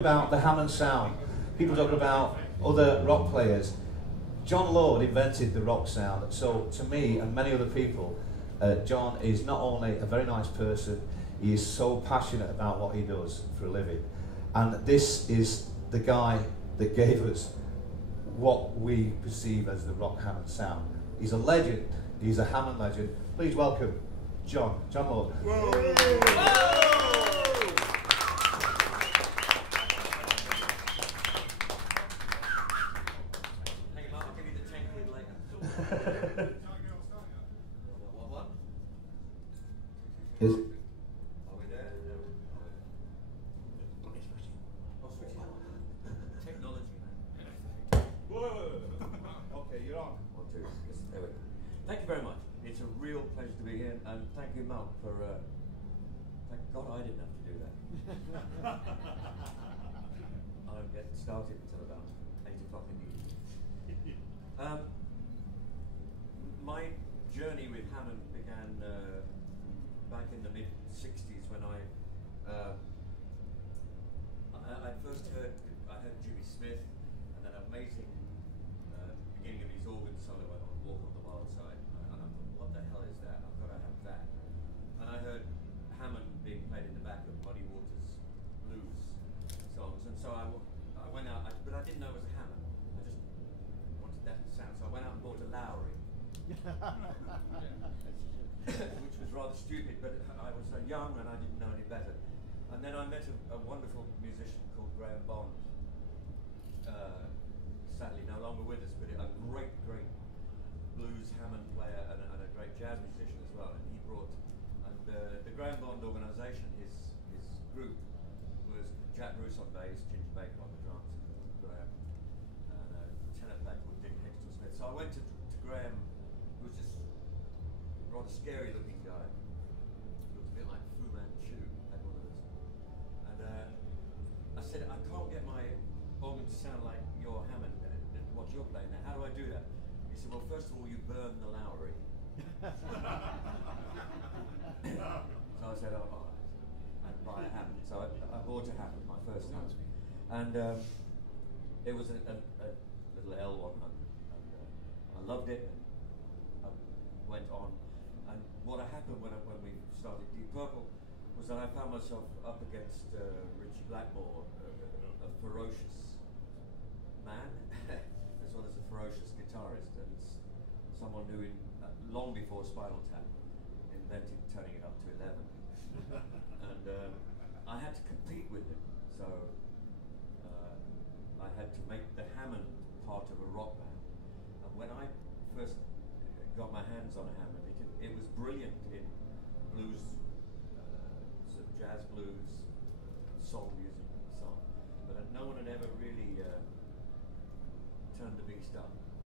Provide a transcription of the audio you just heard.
About the Hammond sound. People talk about other rock players. Jon Lord invented the rock sound, so to me and many other people, Jon is not only a very nice person, he is so passionate about what he does for a living. And this is the guy that gave us what we perceive as the rock Hammond sound. He's a legend, he's a Hammond legend. Please welcome Jon Lord. Whoa. Is Are we there? Oh, switch it on. Technology, man. Whoa. Okay, you're on. 1, 2. Yes, there we go. Thank you very much. It's a real pleasure to be here, and thank you, Mark, for. Thank God I didn't have to do that. I don't get started until about 8 o'clock in the evening. My journey with Hammond began back in the mid-60s when I first heard Jimmy Smith and that amazing beginning of his organ solo on Walk on the Wild Side, and I thought, what the hell is that? I've got to have that. And I heard Hammond being played in the back of Muddy Waters blues songs, and so I went out, but I didn't know it was a Hammond. I just wanted that sound, so I went out and bought a Lowry. Which was rather stupid, but I was so young and I didn't know any better. And then I met a wonderful musician called Graham Bond, sadly no longer with us, but a great blues Hammond player and a great jazz musician as well. And he brought, and the Graham Bond organisation, his group was Jack Bruce on bass, Ginger Baker on the drums, and Graham, and a tenor player called Dick Hextall Smith. So I went to Graham, who was just rather scary looking guy. Looked a bit like Fu Manchu, had one of those. And I said, I can't get my organ to sound like your Hammond, what you're playing now. How do I do that? He said, well, first of all, you burn the Lowry. So I said, oh, all right. And buy a Hammond. So I bought a Hammond, my first Hammond. And it was a little L100. And I loved it. And I went on. And what happened when we started Deep Purple was that I found myself up against Richie Blackmore, a ferocious man, as well as a ferocious guitarist, and someone who, long before Spinal Tap, invented turning it up to 11. And I had to compete with him, so I had to make the Hammond part of a rock band. And when I first got my hands on a Hammond, it was brilliant in blues, sort of jazz blues, soul music and so on. But no one had ever really turned the beast up.